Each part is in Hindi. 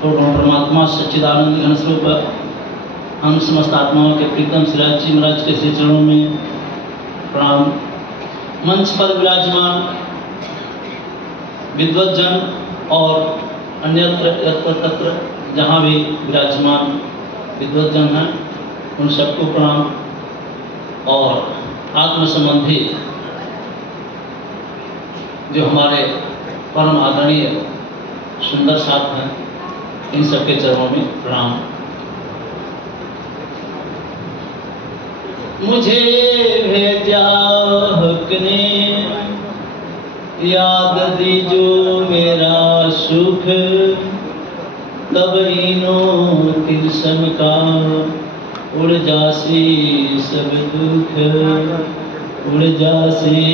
और परमात्मा सच्चिदानंद घन स्वरूप हम समस्त आत्माओं के प्रीतम श्रीराज जी महाराज के श्री चरणों में प्रणाम। मंच पर विराजमान विद्वत जन और अन्यत्र यत्र तत्र जहाँ भी विराजमान विद्वत जन हैं उन सबको प्रणाम। और आत्म संबंधी जो हमारे परम आदरणीय सुंदर साथ हैं इन सबके चरणों में प्रणाम। मुझे भेजा हक ने याद दीजो मेरा सुख, तब इनो तिरसम का उड़ जासी सब दुख, उड़ जासी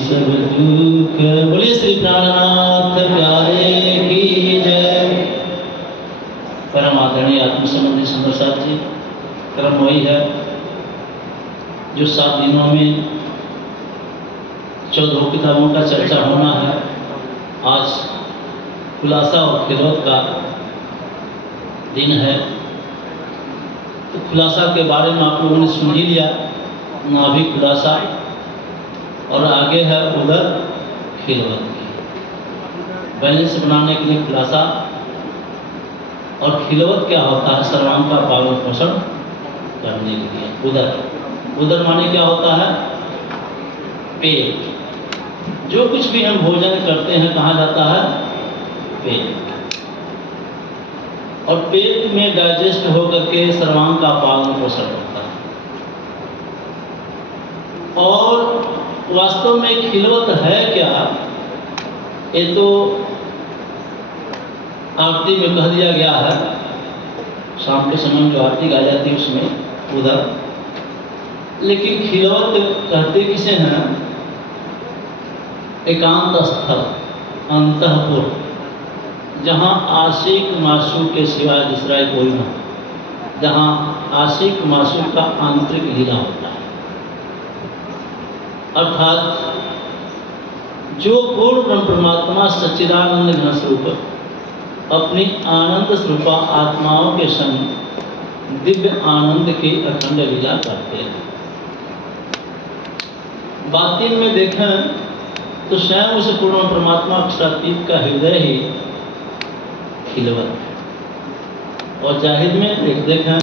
सब दुख। बोलिए श्री प्राणनाथ प्यारे की जय। परम आदरणीय आत्म संबंधी सुंदर साथ जी, कर्म वही है जो 7 दिनों में 14 किताबों का चर्चा होना है। आज खुलासा और खिलौत का दिन है, तो खुलासा के बारे में आप लोगों ने सुन ही लिया, नाभि खुलासा, और आगे है उधर खिलौत की बैलेंस बनाने के लिए खुलासा। और खिलौत क्या होता है? सर्वांग का पालन पोषण करने के लिए उधर। उधर माने क्या होता है? पेट। जो कुछ भी हम भोजन करते हैं कहाँ जाता है? पेट। और पेट में डाइजेस्ट होकर के सर्वांग का पालन पोषण होता है। और वास्तव में खिलौत है क्या? ये तो आरती में कह दिया गया है, शाम के समय जो आरती गाई जाती है उसमें उधर। लेकिन खिलौत कहते किसे हैं? एकांत स्थल, अंतःपुर, जहाँ आशिक माशूक के सिवाय दूसरा कोई न हो, जहाँ आशिक माशूक का आंतरिक लीला होता है। अर्थात जो पूर्ण ब्रह्म परमात्मा सच्चिदानंद घन स्वरूप अपनी आनंद स्वरूपा आत्माओं के संग दिव्य आनंद की अखंड लीला करते हैं। बातिन में देखें तो स्वयं उस पूर्ण परमात्मा अक्षरातीत का हृदय ही खिलवत है। और जाहिर में देखें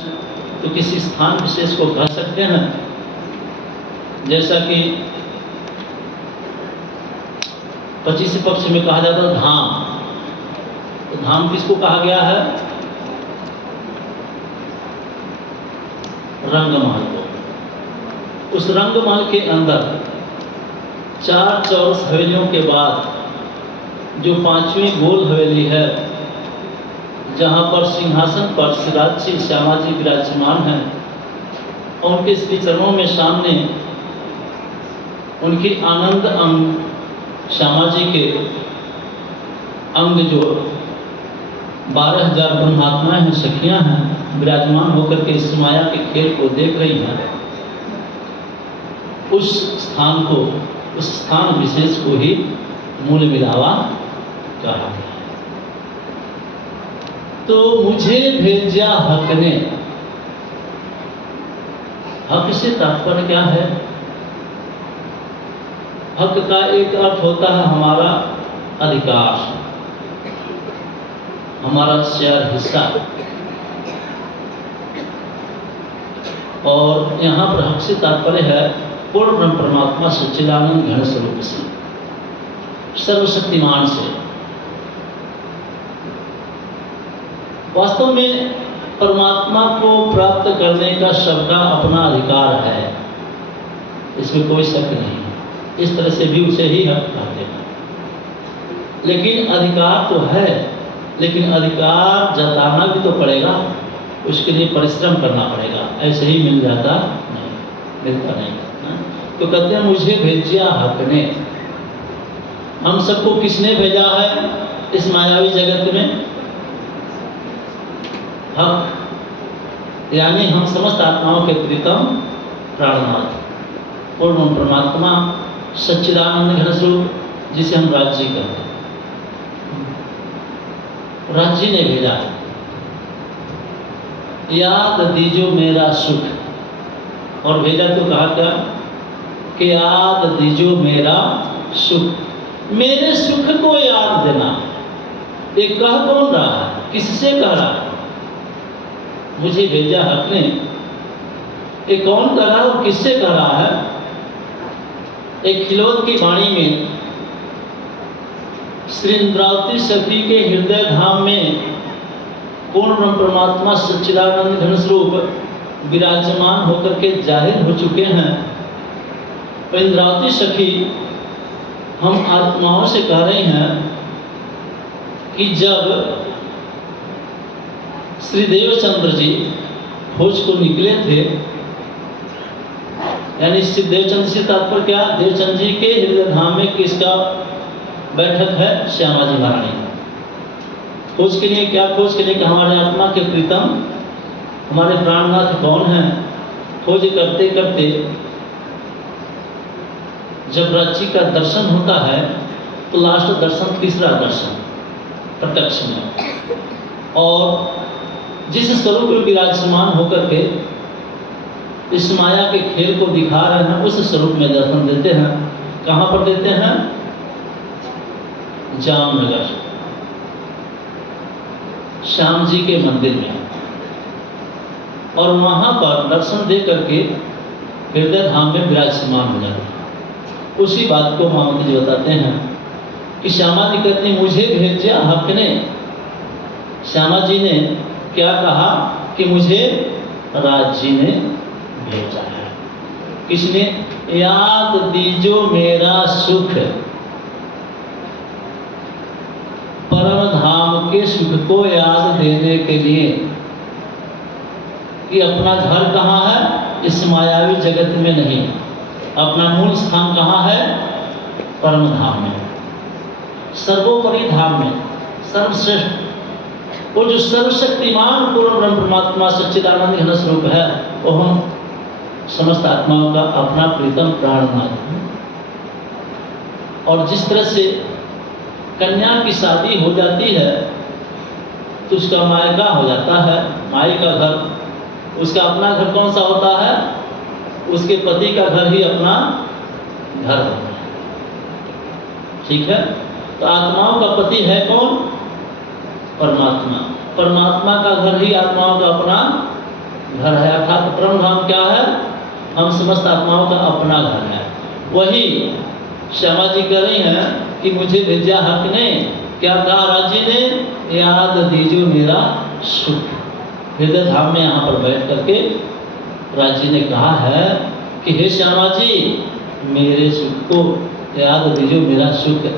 तो किसी स्थान विशेष को कह सकते हैं, जैसा कि 25 पक्ष में कहा जाता है धाम। तो धाम किसको कहा गया है? रंगमहल को। उस रंगमहल के अंदर 4 चौरस हवेलियों के बाद जो 5वीं गोल हवेली है, जहाँ पर सिंहासन पर श्रीराज जी श्यामा जी विराजमान हैं, और उनके श्री चरणों में सामने उनकी आनंद अंग श्यामा जी के अंग जो 12,000 ब्रह्मात्माएं हैं, सखियां हैं, विराजमान होकर के इस माया के खेल को देख रही हैं। उस स्थान को, उस स्थान विशेष को ही मूल मिलावा कहा गया। तो मुझे भेजा हक ने, हक से तात्पर्य क्या है? हक का एक अर्थ होता है हमारा अधिकार, हमारा शेयर, हिस्सा। और यहाँ पर हक से तात्पर्य है पूर्ण ब्रह्म परमात्मा सच्चिदानंद घन स्वरूप से, सर्वशक्तिमान से। वास्तव में परमात्मा को प्राप्त करने का सबका अपना अधिकार है, इसमें कोई शक नहीं। इस तरह से भी उसे ही हक कहते हैं। लेकिन अधिकार तो है, लेकिन अधिकार जताना भी तो पड़ेगा, उसके लिए परिश्रम करना पड़ेगा। ऐसे ही मिल जाता नहीं, मिलता नहीं। तो कहते हैं मुझे भेजा हक ने। हम सबको किसने भेजा है इस मायावी जगत में? हक, यानी हम समस्त आत्माओं के प्रीतम प्राणनाथ पूर्ण परमात्मा सच्चिदानंद घन स्वरूप, जिसे हम राज्य कहते हैं। राज्य ने भेजा, याद दीजो मेरा सुख, और भेजा तो कहा क्या कि याद दीजो मेरा सुख, मेरे सुख को याद देना। ये कह कौन रहा है, किससे कह रहा है? मुझे भेजा आपने, ये कौन कह रहा है और किससे कह रहा है? एक खिलौत की वाणी में श्री इंद्रावती सखी के हृदय धाम में पूर्ण ब्रह्म परमात्मा सच्चिदानंद घन स्वरूप विराजमान होकर के जाहिर हो चुके हैं। तो इंद्रावती सखी हम आत्माओं से कह रहे हैं कि जब श्री देवचंद्र जी खोज को निकले थे, यानी श्री देवचंद्र से तात्पर्य क्या? देवचंद्र जी के हृदय धाम में किसका बैठक है? श्यामा जी महारानी। खोज के लिए क्या? खोज के लिए कि हमारे आत्मा के प्रीतम, हमारे प्राणनाथ कौन हैं? खोज करते करते जब राज्य का दर्शन होता है तो लास्ट दर्शन, तीसरा दर्शन प्रत्यक्ष में, और जिस स्वरूप में विराजमान होकर के इस माया के खेल को दिखा रहे हैं उस स्वरूप में दर्शन देते हैं। कहाँ पर देते हैं? जामनगर श्याम जी के मंदिर में, और वहां पर दर्शन दे करके हृदय धाम में विराजमान हो जाते हैं। उसी बात को मामूद जी बताते हैं कि श्यामा जी कहते मुझे भेजा हक ने, श्यामा जी ने क्या कहा कि मुझे राज जी ने भेजा है। किसने? याद दीजो मेरा सुख, परम धाम के सुख को याद देने के लिए कि अपना घर कहाँ है? इस मायावी जगत में नहीं, अपना मूल स्थान कहाँ है? परम धाम में, सर्वोपरि धाम में, सर्वश्रेष्ठ, वो जो सर्वशक्तिमान पूर्ण ब्रह्म परमात्मा सच्चिदानंद घन स्वरूप है, वो हम समस्त आत्माओं का अपना प्रीतम प्राणनाथ है। और जिस तरह से कन्या की शादी हो जाती है तो उसका मायका हो जाता है, माई का घर, उसका अपना घर कौन सा होता है? उसके पति का घर ही अपना घर होता है। ठीक है, तो आत्माओं का पति है कौन? परमात्मा। परमात्मा का घर ही आत्माओं का अपना घर है, अर्थात परम धाम क्या है? हम समस्त आत्माओं का अपना घर है। वही श्यामा जी कह रही हैं कि मुझे भेजा हक ने, क्या कहा राजी ने? याद दीजो मेरा सुख। हृदय धाम में यहाँ पर बैठ करके राजी ने कहा है कि हे श्यामा जी, मेरे सुख को याद दीजो मेरा सुख।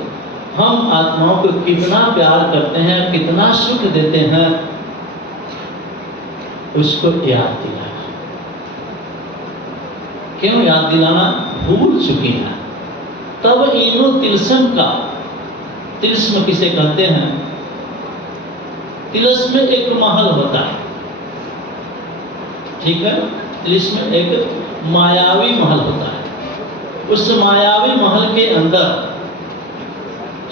हम आत्माओं को कितना प्यार करते हैं, कितना सुख देते हैं, उसको याद दिलाना। क्यों याद दिलाना? भूल चुकी है। तब इनो तिलस्म का, तिलस्म किसे कहते हैं? तिलस्म एक महल होता है, ठीक है, तिलस्म एक मायावी महल होता है। उस मायावी महल के अंदर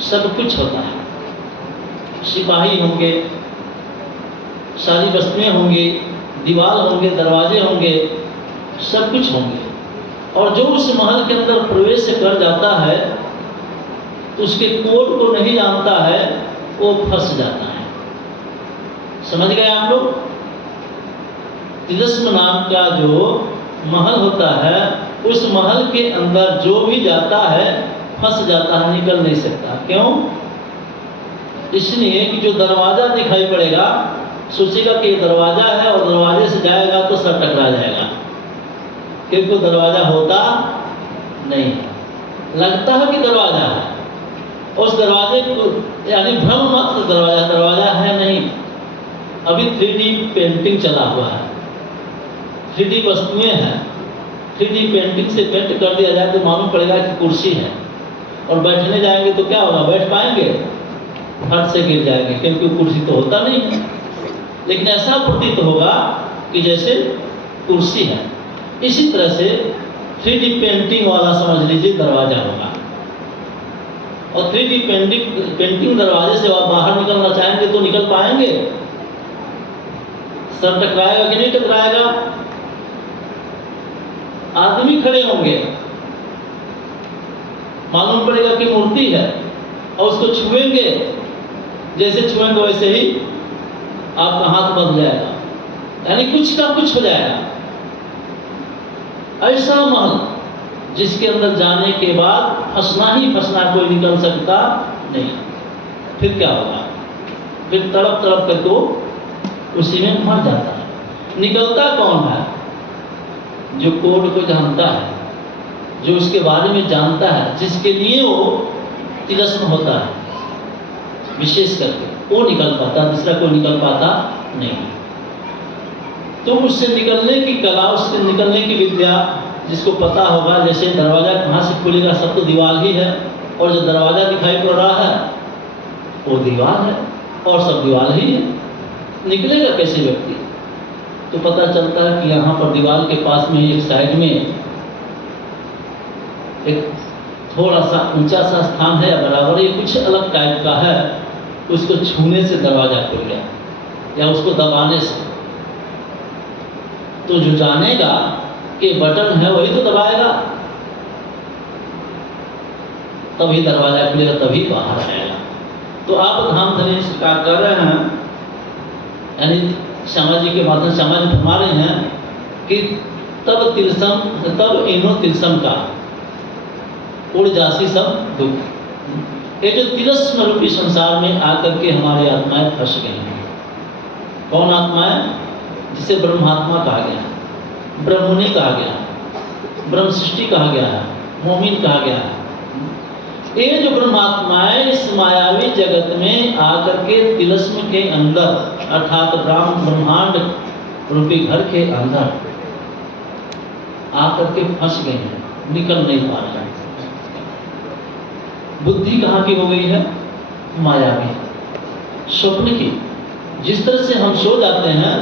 सब कुछ होता है। सिपाही होंगे, सारी वस्तुएं होंगी, दीवार होंगे, दरवाजे होंगे, सब कुछ होंगे। और जो उस महल के अंदर प्रवेश कर जाता है तो उसके कोड को नहीं जानता है, वो फंस जाता है। समझ गए आप लोग? तिलस्म नाम का जो महल होता है, उस महल के अंदर जो भी जाता है फंस जाता है, निकल नहीं सकता। क्यों? इसलिए कि जो दरवाजा दिखाई पड़ेगा सोचेगा कि ये दरवाजा है, और दरवाजे से जाएगा तो सर टकरा जाएगा, क्योंकि दरवाजा होता नहीं, लगता है कि दरवाजा है। उस दरवाजे को यानी भ्रम मात्र दरवाजा, दरवाजा है नहीं। अभी 3D पेंटिंग चला हुआ है, 3D वस्तुएं हैं, 3D पेंटिंग से पेंट कर दिया जाए तो मालूम पड़ेगा कि कुर्सी है, और बैठने जाएंगे तो क्या होगा? बैठ पाएंगे? फट से गिर जाएंगे, क्योंकि कुर्सी तो होता नहीं है। लेकिन ऐसा प्रतीत होगा कि जैसे कुर्सी है। इसी तरह से 3D पेंटिंग वाला समझ लीजिए दरवाजा होगा। और 3D पेंटिंग दरवाजे से आप बाहर निकलना चाहेंगे तो निकल पाएंगे? सर टकराएगा कि नहीं टकराएगा? आदमी खड़े होंगे, मालूम पड़ेगा कि मूर्ति है, और उसको छुएंगे, जैसे छुएंगे वैसे ही आपका हाथ बदल जाएगा, यानी कुछ का कुछ हो जाएगा। ऐसा महल जिसके अंदर जाने के बाद फंसना ही फंसना, कोई निकल सकता नहीं। फिर क्या होगा? फिर तड़प तड़प कर तो उसी में मर जाता है। निकलता कौन है? जो कोड को जानता है, जो उसके बारे में जानता है, जिसके लिए वो तिलस्म होता है विशेष करके, वो निकल पाता, दूसरा कोई निकल पाता नहीं। तो उससे निकलने की कला, उससे निकलने की विद्या जिसको पता होगा, जैसे दरवाजा कहाँ से खुलेगा, सब तो दीवार ही है, और जो दरवाजा दिखाई पड़ रहा है वो दीवार है, और सब दीवार ही है। निकलेगा कैसे व्यक्ति? तो पता चलता है कि यहाँ पर दीवार के पास में एक साइड में एक थोड़ा सा ऊंचा सा स्थान है, बराबर ये कुछ अलग टाइप का है, उसको छूने से दरवाजा खुल गया, या उसको दबाने से। तो जो जानेगा कि बटन है वही तो दबाएगा, तभी दरवाजा खुलेगा, तभी बाहर आएगा। तो आप धाम धनी स्वीकार कर रहे हैं, यानी श्यामा जी के माध्यम श्यामा जी फरमा रहे हैं कि तब इन्हों तिलसम का उड़ जासी सब दुख। ये जो तिलस्म रूपी संसार में आकर के हमारी आत्माएं फंस गई हैं। कौन आत्माएं? जिसे ब्रह्मात्मा कहा गया है, ब्रह्मणि कहा गया है, ब्रह्म सृष्टि कहा गया है, मोमिन कहा गया है। ये जो ब्रह्मात्माएं इस मायावी जगत में आकर के तिलस्म के अंदर, अर्थात ब्रह्मांड रूपी घर के अंदर आकर के फंस गए हैं, निकल नहीं पा रहे हैं। बुद्धि कहाँ की हो गई है? मायावी, स्वप्न की। जिस तरह से हम सो जाते हैं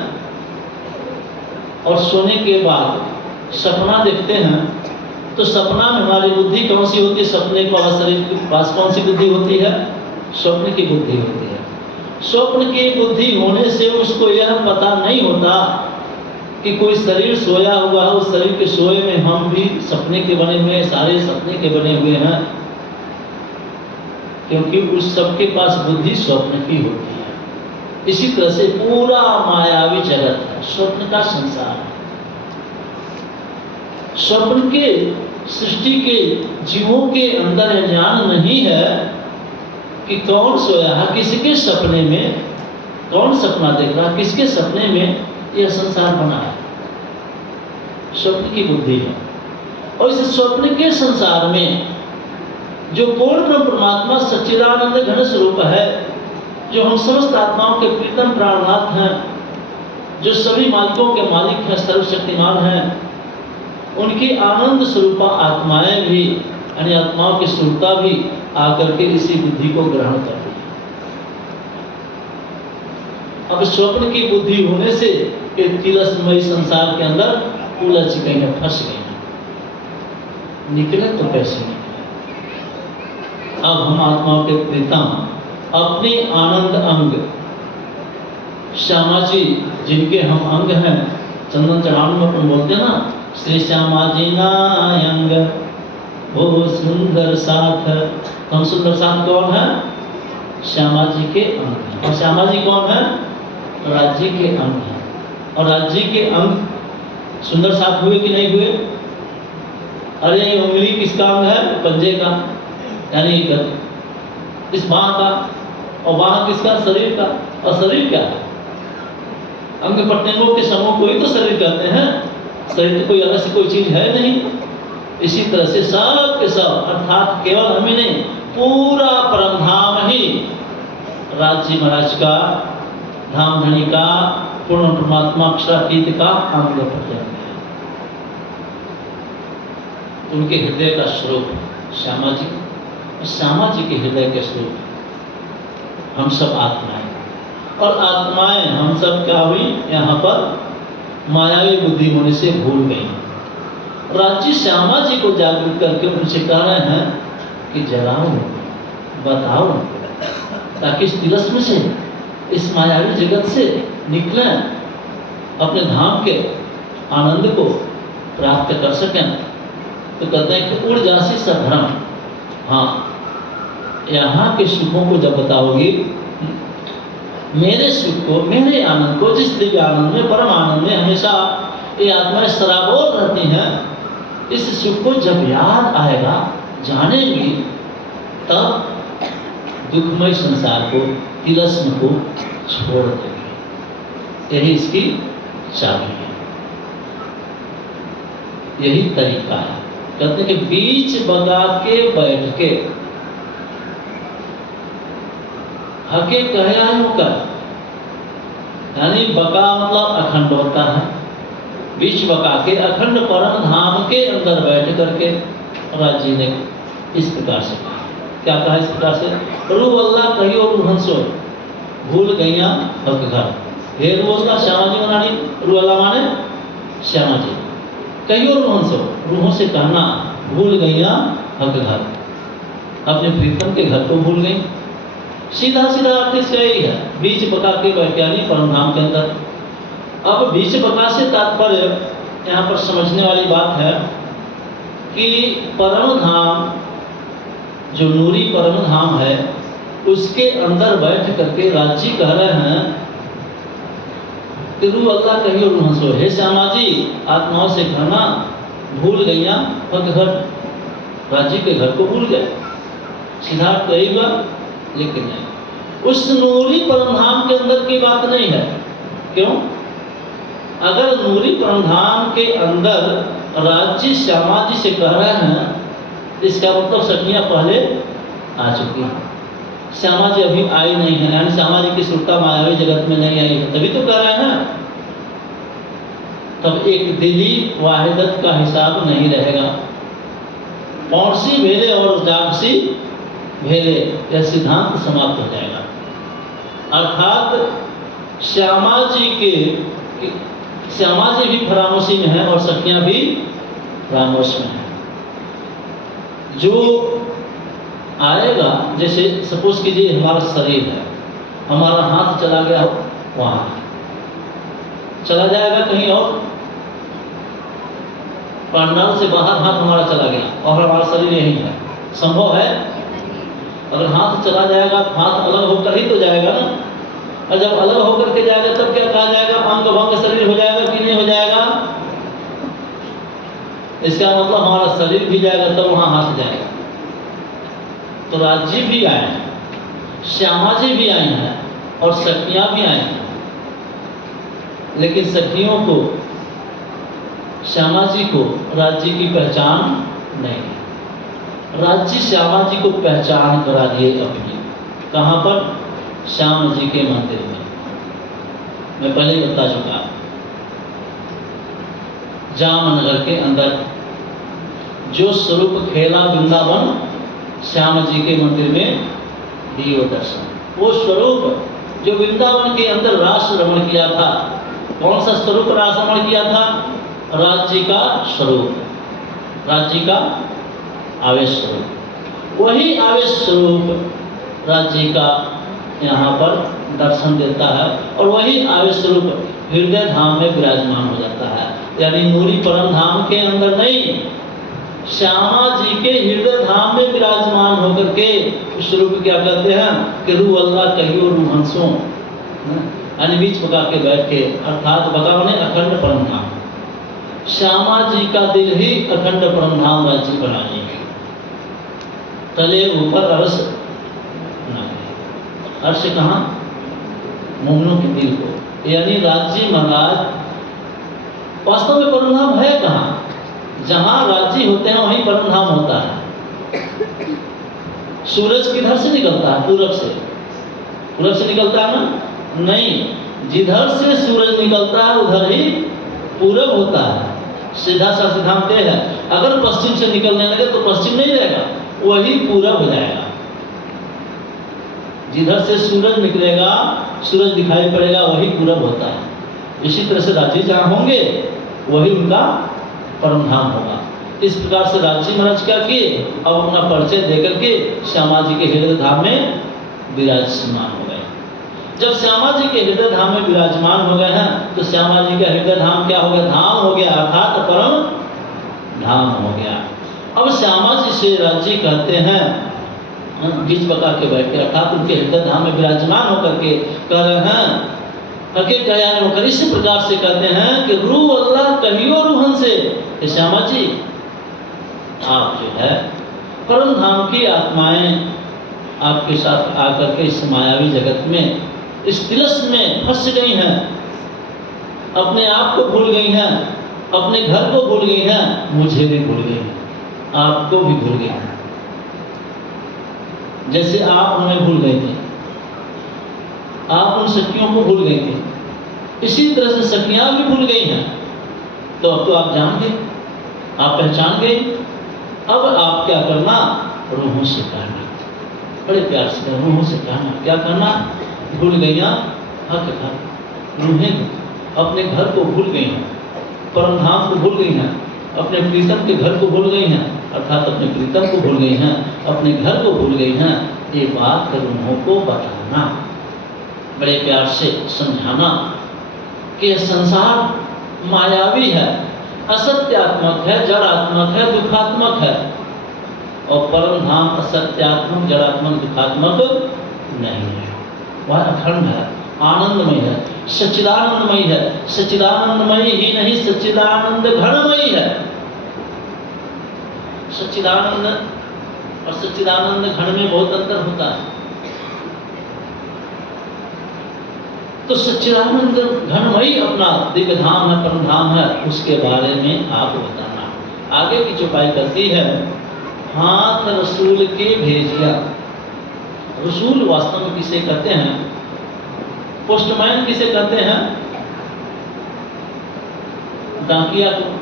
और सोने के बाद सपना देखते हैं, तो सपना में हमारी बुद्धि कौन सी होती है? सपने को शरीर के पास कौन सी बुद्धि होती है? स्वप्न की बुद्धि होती है। स्वप्न की बुद्धि होने से उसको यह पता नहीं होता कि कोई शरीर सोया हुआ है, उस शरीर के सोए में हम भी सपने के बने हुए, सारे सपने के बने हुए हैं, क्योंकि उस सबके पास बुद्धि स्वप्न की होती है। इसी तरह से पूरा मायावी जगत है, स्वप्न का संसार है। स्वप्न के सृष्टि के जीवों के अंदर यह ज्ञान नहीं है कि कौन सोया है, किसके सपने में, कौन सपना देख रहा, किसके सपने में यह संसार बना है। स्वप्न की बुद्धि है। और इस स्वप्न के संसार में जो पूर्ण ब्रह्म परमात्मा सच्चिदानंद घन स्वरूप है, जो हम समस्त आत्माओं के प्रीतम प्राणनाथ हैं, जो सभी मालिकों के मालिक हैं, सर्वशक्तिमान हैं, उनकी आनंद स्वरूपा आत्माएं भी, यानी आत्माओं की स्वरूपता भी आकर के इसी बुद्धि को ग्रहण करती है। अब स्वप्न की बुद्धि होने से एक तिलस्मयी संसार के अंदर उलझ गए हैं, फंस गए हैं, निकले तो कैसे निकले? अब हम आत्माओं के प्रीतम अपने आनंद अंग श्यामा जी, जिनके हम अंग हैं, चंदन चढ़ाने में अपन बोलते हैं ना, श्री श्यामा जी ना अंग वो सुंदर साथ। हम सुंदर साथ कौन है? श्यामा जी के अंग। और श्यामा जी कौन है? राज्य के अंग है। और राज्य के अंग सुंदर साथ हुए कि नहीं हुए? अरे ये उंगली किसका अंग है? पंजे का, यानी इस बाह का, और बाह किसका? शरीर का। और शरीर क्या है? अंग प्रत्यंगों के समूह को ही तो शरीर कहते हैं। शरीर तो कोई अलग से कोई चीज है नहीं। इसी तरह से सब के सब, अर्थात केवल हमें नहीं, पूरा परमधाम ही राज्य महाराज का, धाम धनी का, पूर्ण परमात्मा अक्षरातीत का अंग प्रत्यंग है। उनके हृदय का स्वरूप श्यामा जी, श्यामा जी के हृदय के स्वरूप हम सब आत्माएं, और आत्माएं हम सब क्या हुई? यहाँ पर मायावी बुद्धि होने से भूल गई। राज्य श्यामा जी को जागृत करके उनसे कह रहे हैं कि जगाओ, बताओ उनको, ताकि इस तिलस्म से, इस मायावी जगत से निकलें, अपने धाम के आनंद को प्राप्त कर सकें। तो कहते हैं कि उड़ जासी सब भ्रम। हाँ, यहाँ के सुखों को जब बताओगी, मेरे सुख को, मेरे आनंद को, जिस दिव्य आनंद में, परम आनंद में हमेशा ये आत्माएं सराबोर रहती हैं, इस सुख को जब याद आएगा, जानेंगी, तब दुखमय संसार को, तिलस्म को छोड़ देंगे। यही इसकी चाबी है, यही तरीका है। कहते हैं कि बीच बगा के बैठ के हके कहे आयु कर, यानी बका मतलब अखंड होता है। बीच बका के अखंड परम धाम के अंदर बैठ करके राज जी ने इस प्रकार से कहा। क्या कहा इस प्रकार से? रू अल्लाह कहियो रू हंसो, भूल गैया हक घर। हे रू अल्लाह श्यामा जी मनानी, रू अल्लाह माने श्यामा जी, कहियो रू हंसो, रूहों से कहना भूल गैया हक घर, अपने प्रीतम के घर को भूल गई। सीधा सीधा अर्थ इसका यही है, बीच बका के वैज्ञानिक परम धाम के अंदर। अब बीच बका से तात्पर्य यहाँ पर समझने वाली बात है कि परम धाम, जो नूरी परम धाम है, उसके अंदर बैठ करके राज्य कह रहे हैं कि रू अल्लाह कहियो रू हंसो, हे श्यामा जी आत्माओं से कहना भूल गैया हक घर, राज्य के घर को भूल गए। सीधा तो यही बात, लेकिन नहीं, उस नूरी परमधाम के अंदर की बात नहीं है। क्यों? अगर नूरी परमधाम के अंदर राज्य श्यामा जी से कह रहे हैं, इसका मतलब सखियां पहले आ चुकी हैं, श्यामा जी अभी आई नहीं है, यानी श्यामा जी की सुरता मायावी जगत में नहीं आई है, तभी तो कह रहे हैं। तब एक दिली वाहिदत का हिसाब नहीं रहेगा। पौड़सी भेले और जागसी भेले, यह सिद्धांत समाप्त हो जाएगा। अर्थात श्यामा जी भी फरामोशी में है और सखियां भी फरामोश में है। जो आएगा, जैसे सपोज कीजिए हमारा शरीर है, हमारा हाथ चला गया वहां, चला जाएगा कहीं और, पांडाल से बाहर हाथ हमारा चला गया और हमारा शरीर यही है, संभव है? अगर हाथ चला जाएगा, हाथ अलग होकर ही तो जाएगा ना, और जब अलग होकर के जाएगा तब क्या कहा जाएगा? अंग भंग शरीर हो जाएगा कि नहीं हो जाएगा? इसका मतलब हमारा शरीर भी जाएगा तब वहां हाथ जाएगा। तो राज्य भी आए हैं, श्यामा जी भी आई हैं और सखियां भी आई हैं, लेकिन सखियों को, श्यामा जी को राज्य की पहचान नहीं है। राज्य श्यामा जी को पहचान करा दिए अपनी। कहाँ पर? श्याम जी के मंदिर में। मैं पहले ही बता चुका, जामनगर के अंदर जो स्वरूप खेला वृंदावन, श्याम जी के मंदिर में दियो दर्शन। वो स्वरूप जो वृंदावन के अंदर रास रमण किया था, कौन सा स्वरूप रास रमण किया था? राज्य का स्वरूप, राज्य का आवेश स्वरूप। वही आवेश स्वरूप राज्य का यहाँ पर दर्शन देता है और वही आवेश स्वरूप हृदय धाम में विराजमान हो जाता है। यानी नूरी परम धाम के अंदर नहीं, श्यामा जी के हृदय धाम में विराजमान होकर के उस स्वरूप क्या कहते हैं कि रू अल्लाह कहियो रू हंसो, यानी बीच बका के बैठ के, अर्थात बका ने अखंड परम धाम, श्यामा जी का दिल ही अखंड परम धाम राज्य बनानी है। तले ऊपर अर्श नहीं, अर्श कहाँ? मोहनों के दिल को। यानी राज्य महाराज वास्तव में परम धाम है कहाँ? जहाँ राज्य होते हैं वहीं परम धाम होता है। सूरज किधर से निकलता है? पूरब से। पूरब से निकलता है ना? नहीं, जिधर से सूरज निकलता है उधर ही पूरब होता है। सीधा सा सिद्धांत है, अगर पश्चिम से निकलने लगे तो पश्चिम नहीं रहेगा, वही पूरब हो जाएगा। जिधर से सूरज निकलेगा, सूरज दिखाई पड़ेगा, वही पूरब होता है। इसी तरह से राज्य जहाँ होंगे वही उनका परम धाम होगा। इस प्रकार से राजी महाराज क्या किए, अब अपना परिचय देकर के श्यामा जी के हृदय धाम में विराजमान हो गए। जब श्यामा जी के हृदय धाम में विराजमान हो गए हैं तो श्यामा जी का हृदय धाम क्या हो गया, धाम हो गया, अर्थात परम धाम हो गया। अब श्यामा जी से राज्य कहते हैं बीच बका के बैठ के, अर्थात उनके हृदय धाम में विराजमान होकर के कह रहे हैं होकर इस प्रकार से कहते हैं कि रू अल्लाह कहियो रूहन से, श्यामा जी आप जो है परम धाम की आत्माएं आपके साथ आकर के इस मायावी जगत में, इस तिलस में फंस गई हैं, अपने आप को भूल गई हैं, अपने घर को भूल गई हैं, मुझे भी भूल गई हैं, आपको भी भूल गई हैं, जैसे आप हमें भूल गए थे, आप उन सखियों को भूल गए थे, इसी तरह से सखियां भी भूल गई हैं। तो अब तो आप जान गए, आप पहचान गए, अब आप क्या करना, रूहों से कहना, बड़े प्यार से रूहों से कहना, क्या करना, भूल गईयां हक घर, रूहें अपने घर को भूल गई हैं, परम धाम को भूल गई हैं, अपने प्रीतम के घर को भूल गई हैं, अर्थात अपने प्रीतम को भूल गई हैं, अपने घर को भूल गई हैं। ये बात रूहों को बताना, बड़े प्यार से समझाना कि संसार मायावी है, असत्यात्मक है, जड़ात्मक है, दुखात्मक है, और परम धाम असत्यात्मक, जड़ात्मक, दुखात्मक नहीं है। वह अखंड है, आनंदमय है, सच्चिदानंदमय है, सच्चिदानंदमय ही नहीं सच्चिदानंद घनमय है। सच्चिदानंद और सच्चिदानंद घन में बहुत अंतर होता है। तो सच्चिदानंद घनमयी अपना दिव्य धाम है, परम धाम है, उसके बारे में आप बताना। आगे की चौपाई करती है, हाथ रसूल के भेजिया। रसूल वास्तव में किसे कहते हैं, पोस्टमैन किसे कहते हैं, डाकिया को।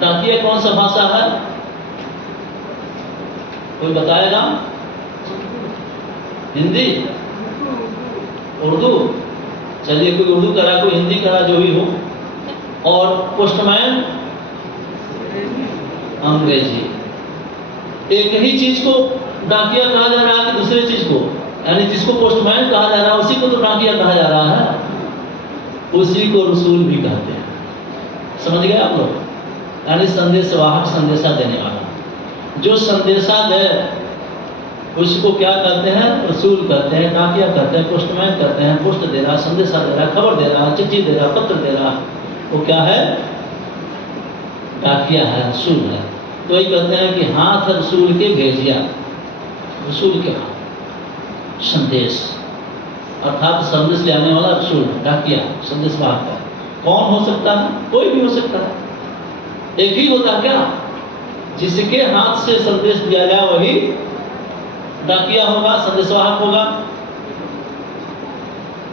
डाकिया कौन सा भाषा है, कोई बताएगा, हिंदी, उर्दू, चलिए कोई उर्दू करा, कोई हिंदी करा, जो भी हो। और पोस्टमैन अंग्रेजी। एक ही चीज को डाकिया कहा जा रहा है कि दूसरे चीज को, यानी जिसको पोस्टमैन कहा जा रहा है उसी को तो डाकिया कहा जा रहा है, उसी को रसूल भी कहते हैं। समझ गए आप लोग, यानी संदेशवाहक, संदेशा देने वाला। जो संदेशा दे उसको क्या कहते हैं, रसूल कहते हैं, डाकिया कहते हैं, पोस्टमैन कहते हैं। पोस्ट दे रहा, संदेशा दे रहा, खबर दे रहा, चिट्ठी दे रहा, पत्र दे रहा, वो क्या है, डाकिया है, रसूल है। तो वही कहते हैं कि हाथ रसूल के भेजिया, रसूल के हाथ संदेश, अर्थात संदेश ले आने वाला रसूल, डाकिया, संदेश वाहक है। कौन हो सकता है, कोई भी हो सकता है। एक ही होता क्या, जिसके हाथ से संदेश दिया जाए वही डाकिया होगा, संदेशवाहक होगा।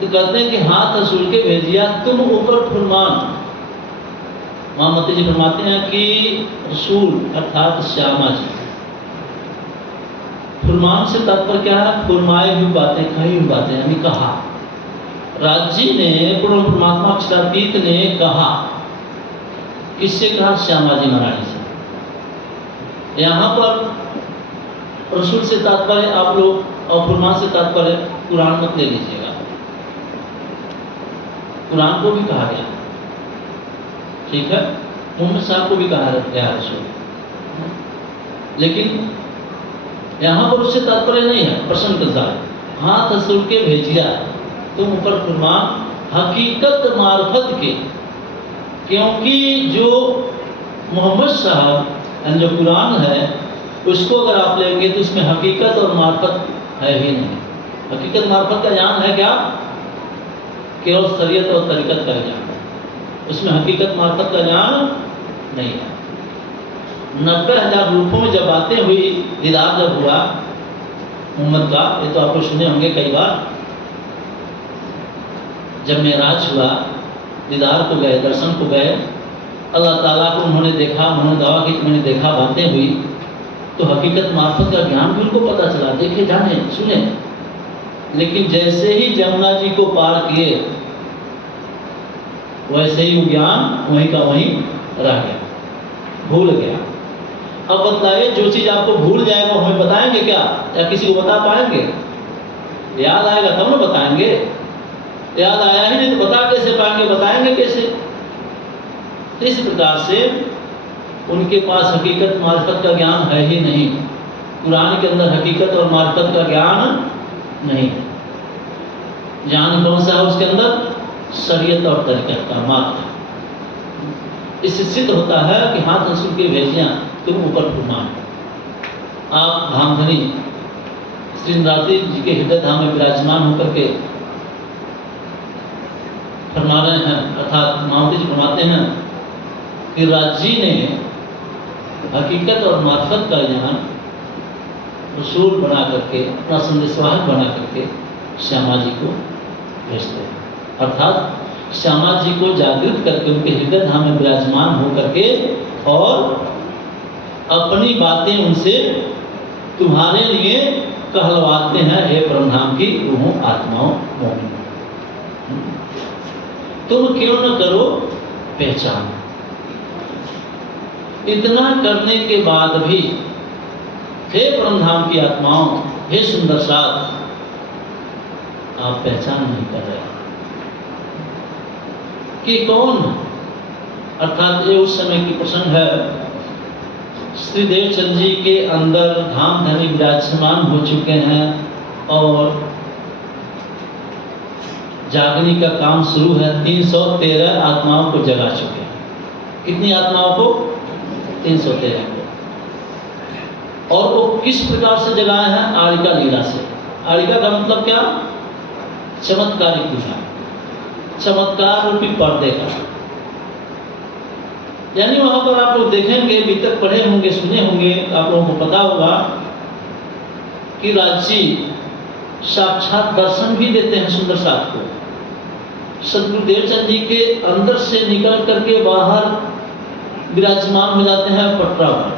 तो कहते हैं कि हाथ रसूल के भेजिया, तुम ऊपर फुरमान। महामती जी फरमाते हैं कि रसूल अर्थात श्यामा जी, फुरमान से तात्पर्य क्या है, फुरमाए हुई बातें, कही हुई बातें, यानी कहा। राज जी ने, पूर्ण परमात्मा अक्षरातीत ने कहा, किससे कहा, श्यामा जी महाराज से। यहाँ पर रसूल से तात्पर्य आप लोग, और फुरमान से तात्पर्य कुरान मत ले लीजिएगा, कुरान को भी कहा गया, ठीक है, मोहम्मद साहब को भी कहा गया रसूल, लेकिन यहाँ पर उससे तात्पर्य नहीं है, प्रश्न के साथ हाथ रसूल के भेजिया, तुम ऊपर फुरमान हकीकत मार्फत के, क्योंकि जो मोहम्मद साहब जो कुरान है उसको अगर आप लेंगे तो उसमें हकीकत और मार्फत है ही नहीं। हकीकत मार्फत का ज्ञान है क्या, केवल शरीयत और तरीकत का ज्ञान है, उसमें हकीकत मार्फत का ज्ञान नहीं है। 90,000 रूपों में जब बातें हुई, दीदार जब हुआ मोहम्मद का, ये तो आपको सुने होंगे कई बार, जब मेराज हुआ, दीदार को गए, दर्शन को गए, अल्लाह ताला को उन्होंने देखा, उन्होंने दावा कि मैंने देखा, बातें हुई, तो हकीकत मार्फत का ज्ञान भी उनको पता चला, देखे, जाने, सुने। लेकिन जैसे ही जमुना जी को पार किए, वैसे ही वो ज्ञान वहीं का वहीं रह गया, भूल गया। अब बतलाइए, जो चीज़ आपको भूल जाएगा हमें बताएंगे क्या, या किसी को बता पाएंगे? याद आएगा तब ना बताएंगे। याद आया ही नहीं तो बता कैसे पाएंगे, बताएंगे कैसे? इस प्रकार से उनके पास हकीकत मार्फत का ज्ञान है ही नहीं। कुरान के अंदर हकीकत और मार्फत का ज्ञान नहीं। ज्ञान कौन सा है उसके अंदर? शरीयत और तरीकत का मात्र। इससे सिद्ध होता है कि हाथ रसूल के भेजियाँ तुम ऊपर फरमान। आप धामधनी श्री नवरात्रि जी के हृदय धाम में विराजमान होकर के फरमा रहे हैं, अर्थात मावती जी फरमाते हैं कि राजी ने हकीकत और मार्फत का ज्ञान रसूल बना करके, अपना संदेशवाहक बना करके श्यामा जी को भेजते हैं। अर्थात श्यामा जी को जागृत करके उनके हृदय धाम में विराजमान होकर के और अपनी बातें उनसे तुम्हारे लिए कहलवाते हैं, हे परमधाम की रूहों आत्माओं मोमिन, तुम क्यों न करो पहचान। इतना करने के बाद भी हे परमधाम की आत्माओं, हे सुंदर साथ, आप पहचान नहीं कर रहे कि कौन। अर्थात ये उस समय की प्रसंग है, श्री देवचंद जी के अंदर धाम धनी विराजमान हो चुके हैं और जागने का काम शुरू है। 313 आत्माओं को जगा चुके हैं। कितनी आत्माओं को? 313 को। और वो किस प्रकार से जगाए हैं? आड़िका लीला से। आड़िका का मतलब क्या? चमत्कारिक लीला, चमत्कार रूपी पर्दे का। यानी वहां पर आप लोग देखेंगे, अभी तक पढ़े होंगे, सुने होंगे, आप लोगों को पता होगा कि राजी साक्षात दर्शन भी देते हैं सुंदर साथ को। सदगुरु देवचंद जी के अंदर से निकल करके बाहर विराजमान हो जाते हैं पटरा पर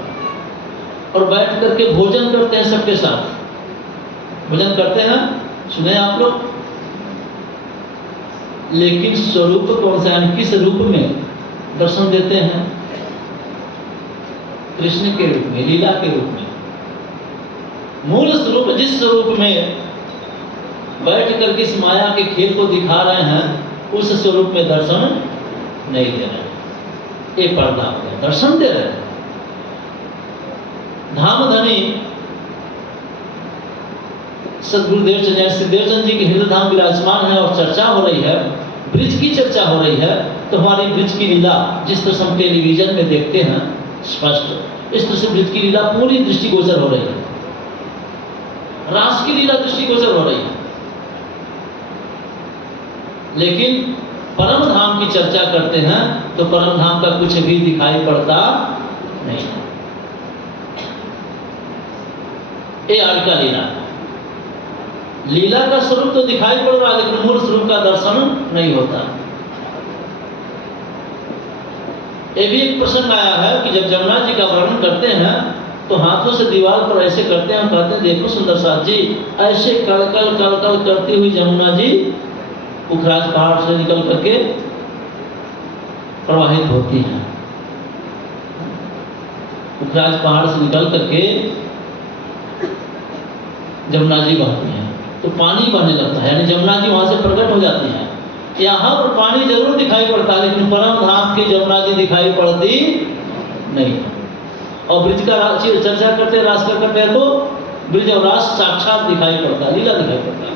और बैठ करके भोजन करते हैं सबके साथ। भोजन करते हैं, सुने आप लोग। लेकिन स्वरूप कौन सा, यानी किस रूप में दर्शन देते हैं? कृष्ण के रूप में, लीला के रूप में। मूल स्वरूप, जिस स्वरूप में बैठ करके इस माया के खेल को दिखा रहे हैं, उस स्वरूप में दर्शन नहीं दे रहे। ये पर्दा हो गया, दर्शन दे रहे हैं। धामधनी सदगुरु देवचंद जी के हृदय धाम विराजमान है और चर्चा हो रही है, ब्रिज की चर्चा हो रही है। तो हमारी ब्रिज की लीला जिस तरह हम टेलीविजन में देखते हैं स्पष्ट, इस तरह से ब्रिज की लीला पूरी दृष्टिगोचर हो रही है। रास की लीला दृष्टिगोचर हो रही है। लेकिन परम धाम की चर्चा करते हैं तो परम धाम का कुछ भी दिखाई पड़ता नहीं है। ये आड़िका लीला, लीला का स्वरूप तो दिखाई पड़ रहा है, लेकिन मूल स्वरूप का दर्शन नहीं होता। ये भी एक प्रसंग आया है कि जब जमुना जी का वर्णन करते हैं तो हाथों से दीवार पर ऐसे करते हैं, कहते हैं देखो सुंदर साथ जी, ऐसे कलकल कलकल करती हुई जमुना जी उखराज पहाड़ से निकल करके प्रवाहित होती हैं। उखराज पहाड़ से निकल करके जमुना जी बहती हैं तो पानी बहने लगता है, यानी जमुना जी वहां से प्रकट हो जाती हैं। यहाँ पर पानी जरूर दिखाई पड़ता है, लेकिन परम धाम की जमुना जी दिखाई पड़ती नहीं। और ब्रिज का चर्चा करते हैं, रास का करते हैं तो ब्रिज और रास साक्षात दिखाई पड़ता है, लीला दिखाई पड़ता है।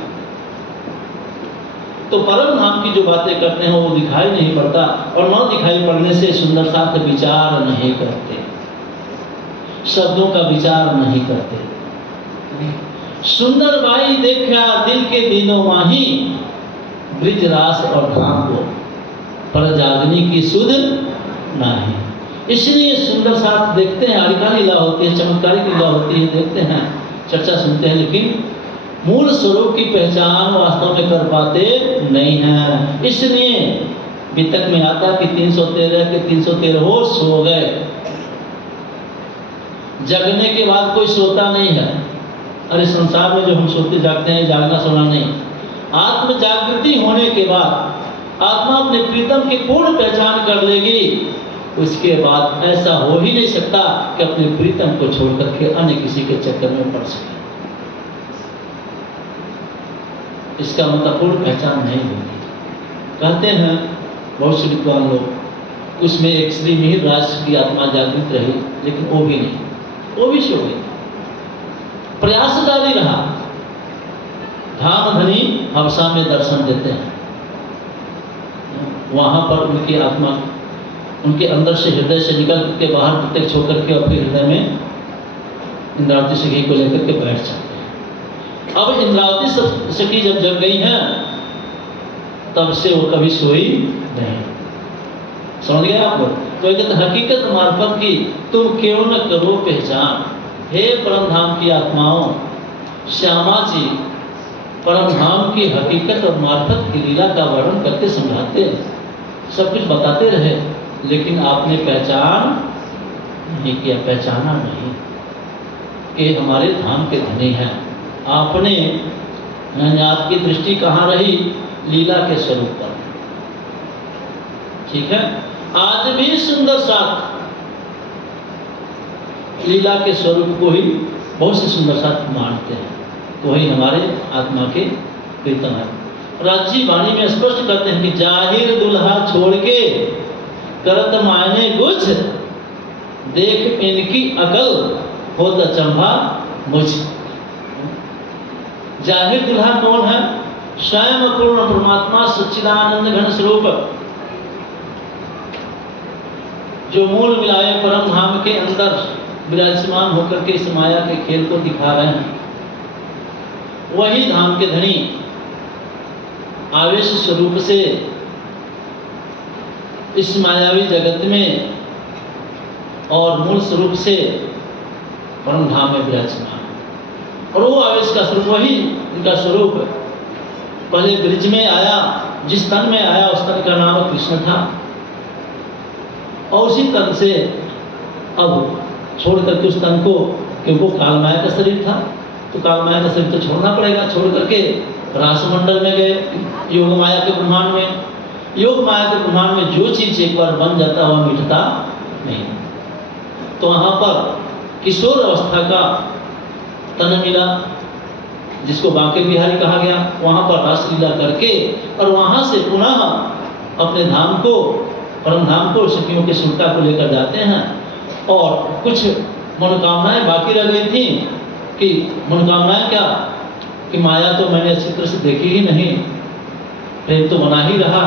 तो परम धाम की जो बातें करते हैं वो दिखाई नहीं पड़ता, और न दिखाई पड़ने से सुंदर साथ विचार नहीं करते, शब्दों का विचार नहीं करते। सुंदर बाई देखा दिल के दिनों माही, ब्रिज रास और धाम को पर जागनी की सुध नहीं। इसलिए सुंदर साथ देखते हैं, आड़िका लीला होती है, चमत्कारिक लीला होती है, देखते हैं, चर्चा सुनते हैं, लेकिन मूल स्वरूप की पहचान वास्तव में कर पाते नहीं हैं। इसलिए वितक में आता कि 313 के 313 वो सो गए। जगने के बाद कोई सोता नहीं है। अरे संसार में जो हम सोते जागते हैं, जागना सोना नहीं। आत्म जागृति होने के बाद आत्मा अपने प्रीतम की पूर्ण पहचान कर लेगी, उसके बाद ऐसा हो ही नहीं सकता कि अपने प्रीतम को छोड़ करके अन्य किसी के चक्कर में पड़ सके। इसका मतलब पूर्ण पहचान नहीं होती। कहते हैं बहुत से विद्वान लोग, उसमें एक श्री मिहिर राज की आत्मा जागृत रही, लेकिन वो भी नहीं, वो भी सो गई। प्रयास जारी रहा। धाम धनी हवसा में दर्शन देते हैं, वहां पर उनकी आत्मा उनके अंदर से, हृदय से निकल के बाहर प्रत्यक्ष होकर के और फिर हृदय में इंद्रावती सखी को लेकर के बैठ जाते हैं। अब इंद्रावती सखी जब जग गई हैं, तब से वो कभी सोई नहीं। समझ गए आप लोग? तो एक हकीकत मार्फत की तुम क्यों न करो पहचान। हे परम धाम की आत्माओं, श्यामा जी परम धाम की हकीकत और मार्फत की लीला का वर्णन करके समझाते, सब कुछ बताते रहे, लेकिन आपने पहचान नहीं किया, पहचाना नहीं कि हमारे धाम के धनी हैं। आपने, आपकी दृष्टि कहाँ रही? लीला के स्वरूप पर। ठीक है, आज भी सुंदर साथ लीला के स्वरूप को ही बहुत से सुंदर साथ मानते हैं, तो वही हमारे आत्मा के प्रीतम है। राजी वाणी में स्पष्ट करते हैं कि जाहिर दुल्हा छोड़ के करत मायने कुछ, देख इनकी अकल होत अचंभा मुझ। जाहिर दुल्हा कौन है? स्वयं पूर्ण परमात्मा सच्चिदानंद घन स्वरूप, जो मूल मिलाए परम धाम के अंदर विराजमान होकर के इस माया के खेल को दिखा रहे हैं। वही धाम के धनी आवेश स्वरूप से इस मायावी जगत में और मूल स्वरूप से परम धाम में विराजमान, और वो आवेश का स्वरूप वही उनका स्वरूप पहले ब्रिज में आया, जिस तन में आया उस तन का नाम कृष्ण था, और उसी तन से अब छोड़ करके उस तन को, क्योंकि वो कालमाया का शरीर था, तो कालमाया का शरीर तो छोड़ना पड़ेगा, छोड़ करके रासमंडल में गए, योग माया के ब्रह्मांड में। योग माया के ब्रह्मांड में जो चीज एक बार बन जाता वह मिटता नहीं, तो वहां पर किशोर अवस्था का तन मिला, जिसको बांके बिहारी कहा गया। वहां पर रासलीला करके और वहां से पुनः अपने धाम को, परम धाम को, सखियों की सुरता को लेकर जाते हैं। और कुछ मनोकामनाएं बाकी रह गई थी, कि मनोकामनाएं क्या, कि माया तो मैंने अच्छी तरह से देखी ही नहीं, प्रेम तो बना ही रहा,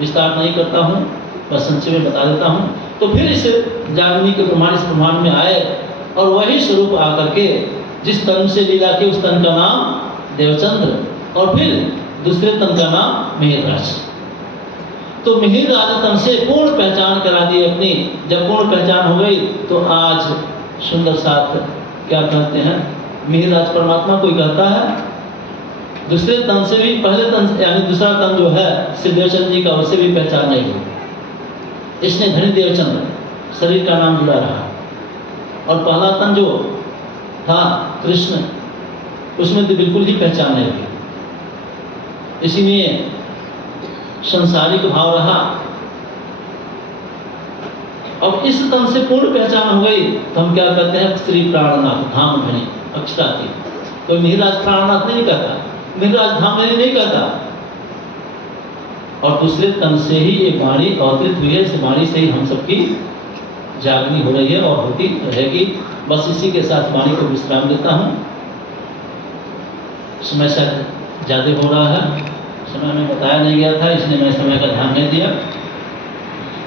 विस्तार नहीं करता हूँ, बस संक्षेप में बता देता हूँ। तो फिर इस जागनी के प्रमाण इस प्रमाण में आए, और वही स्वरूप आकर के जिस तन से लीला की उस तन का नाम देवचंद्र, और फिर दूसरे तन का नाम मिहिरराज। तो मिहिरराज तन से पूर्ण पहचान करा दी अपनी। जब पूर्ण पहचान हो गई तो आज सुंदर साथ क्या कहते हैं, मिहिरराज परमात्मा कोई कहता है। दूसरे तन से भी, पहले तन यानी दूसरा तन जो है श्री देवचंद्र जी का, उससे भी पहचान नहीं हुई। इसने धनी देवचंद्र शरीर का नाम जुड़ा रहा, और पहला तन जो था कृष्ण, उसमें तो बिल्कुल ही पहचान नहीं हुई, इसीलिए संसारिक भाव रहा। अब इस तन से पूर्ण पहचान हो गई तो हम क्या कहते हैं, श्री प्राणनाथ धाम धनी अक्षरातीत। कोई मिहिरराज प्राणनाथ नहीं कहता, मिहिरराज धाम धनी नहीं कहता। और दूसरे तन से ही एक वाणी अवतरित हुई है, इस वाणी से ही हम सबकी जागनी हो रही है और होती रहेगी। बस इसी के साथ वाणी को विश्राम देता हूँ। समय शायद ज़्यादा हो रहा है, समय में बताया नहीं गया था, इसलिए मैंने समय का ध्यान नहीं दिया।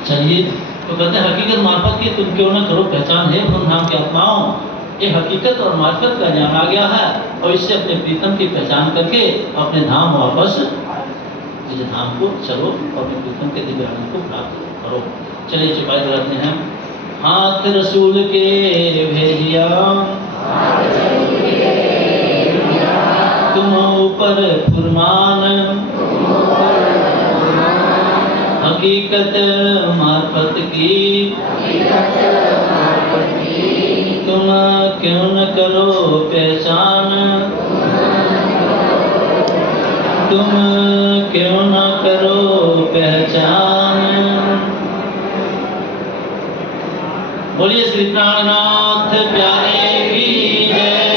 चलिए, तो कहते हैं हकीकत मार्फत की तुम क्यों न करो पहचान, है परम धाम की आत्माओं। ये हकीकत और मार्फत का ज्ञान आ गया है, और इससे अपने प्रीतम की पहचान करके अपने धाम वापस निज धाम को चलो और अपने प्रीतम के दिव्य आनंद को प्राप्त करो। चलिए चुपाई कराते हैं। हाथ रसूल के भेजिया तुम ऊपर फुरमान, हकीकत मार्फत की तुम क्यों न करो पहचान, तुम क्यों न करो पहचान। बोलिए श्री प्राणनाथ प्यारे